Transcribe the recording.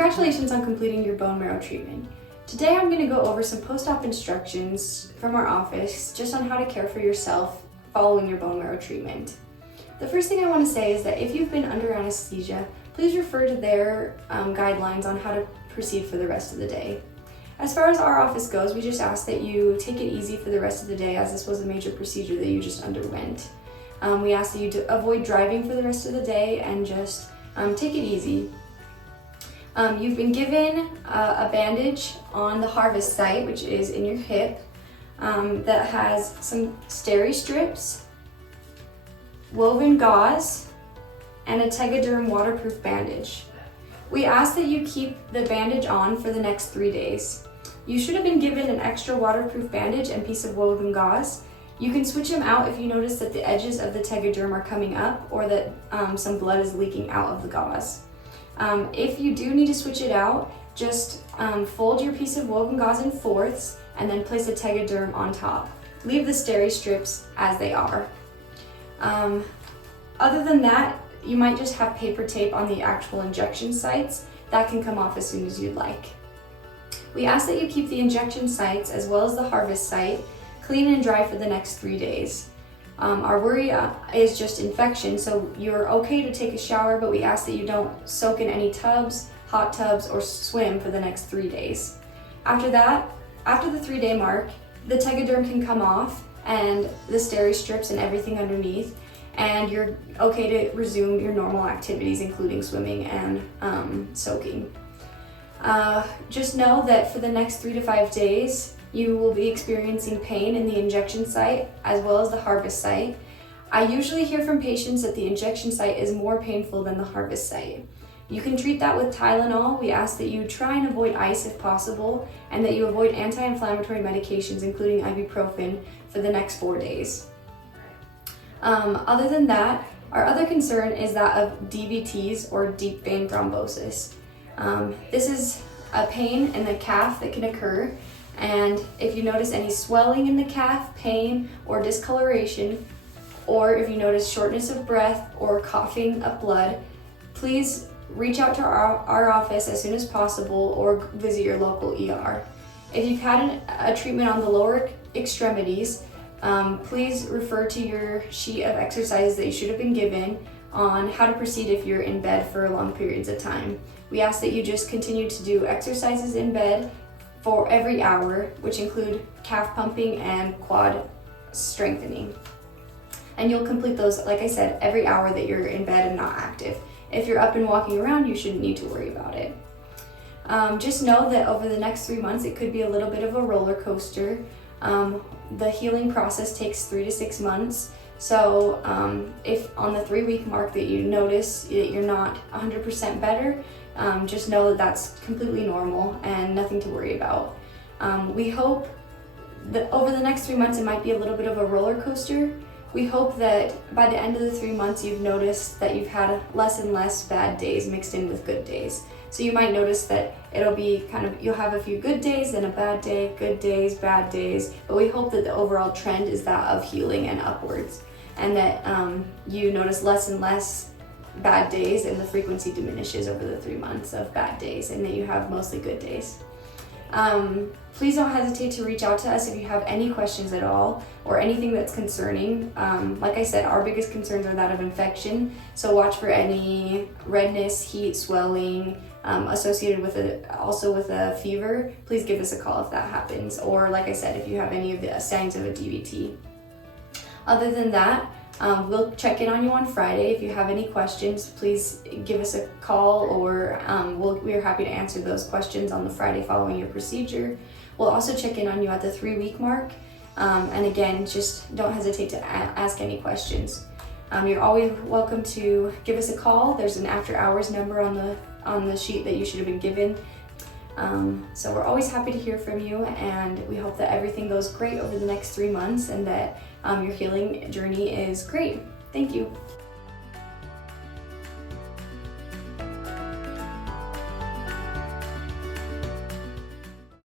Congratulations on completing your bone marrow treatment. Today I'm going to go over some post-op instructions from our office just on how to care for yourself following your bone marrow treatment. The first thing I want to say is that if you've been under anesthesia, please refer to their guidelines on how to proceed for the rest of the day. As far as our office goes, we just ask that you take it easy for the rest of the day, as this was a major procedure that you just underwent. We ask that you avoid driving for the rest of the day and just take it easy. You've been given a bandage on the harvest site, which is in your hip, that has some steri strips, woven gauze, and a Tegaderm waterproof bandage. We ask that you keep the bandage on for the next 3 days. You should have been given an extra waterproof bandage and piece of woven gauze. You can switch them out if you notice that the edges of the Tegaderm are coming up or that some blood is leaking out of the gauze. If you do need to switch it out, just fold your piece of woven gauze in fourths and then place a Tegaderm on top. Leave the steri strips as they are. Other than that, you might just have paper tape on the actual injection sites. That can come off as soon as you'd like. We ask that you keep the injection sites as well as the harvest site clean and dry for the next 3 days. Our worry is just infection, so you're okay to take a shower, but we ask that you don't soak in any tubs, hot tubs, or swim for the next 3 days. After that, after the 3-day mark, the Tegaderm can come off and the steri strips and everything underneath, and you're okay to resume your normal activities, including swimming and soaking. Just know that for the next 3 to 5 days, you will be experiencing pain in the injection site as well as the harvest site. I usually hear from patients that the injection site is more painful than the harvest site. You can treat that with Tylenol. We ask that you try and avoid ice if possible, and that you avoid anti-inflammatory medications, including ibuprofen, for the next 4 days. Other than that, our other concern is that of DVTs, or deep vein thrombosis. This is a pain in the calf that can occur, and if you notice any swelling in the calf, pain, or discoloration, or if you notice shortness of breath or coughing up blood, please reach out to our office as soon as possible or visit your local ER. If you've had a treatment on the lower extremities, please refer to your sheet of exercises that you should have been given on how to proceed if you're in bed for long periods of time. We ask that you just continue to do exercises in bed for every hour, which include calf pumping and quad strengthening. And you'll complete those, like I said, every hour that you're in bed and not active. If you're up and walking around, you shouldn't need to worry about it. Just know that over the next 3 months, it could be a little bit of a roller coaster. The healing process takes 3 to 6 months. So if on the 3-week mark that you notice that you're not 100% better, just know that that's completely normal and nothing to worry about. We hope that over the next 3 months, it might be a little bit of a roller coaster. We hope that by the end of the 3 months, you've noticed that you've had less and less bad days mixed in with good days. So you might notice that it'll be you'll have a few good days, then a bad day, good days, bad days. But we hope that the overall trend is that of healing and upwards, and that you notice less and less bad days and the frequency diminishes over the 3 months of bad days, and that you have mostly good days. Please don't hesitate to reach out to us if you have any questions at all or anything that's concerning. Like I said, our biggest concerns are that of infection, so watch for any redness, heat, swelling, associated with also with a fever. Please give us a call if that happens, or like I said, if you have any of the signs of a DVT. Other than that, we'll check in on you on Friday. If you have any questions, please give us a call, or we're happy to answer those questions on the Friday following your procedure. We'll also check in on you at the 3-week mark. And again, just don't hesitate to ask any questions. You're always welcome to give us a call. There's an after hours number on the sheet that you should have been given. So we're always happy to hear from you, and we hope that everything goes great over the next 3 months and that your healing journey is great. Thank you.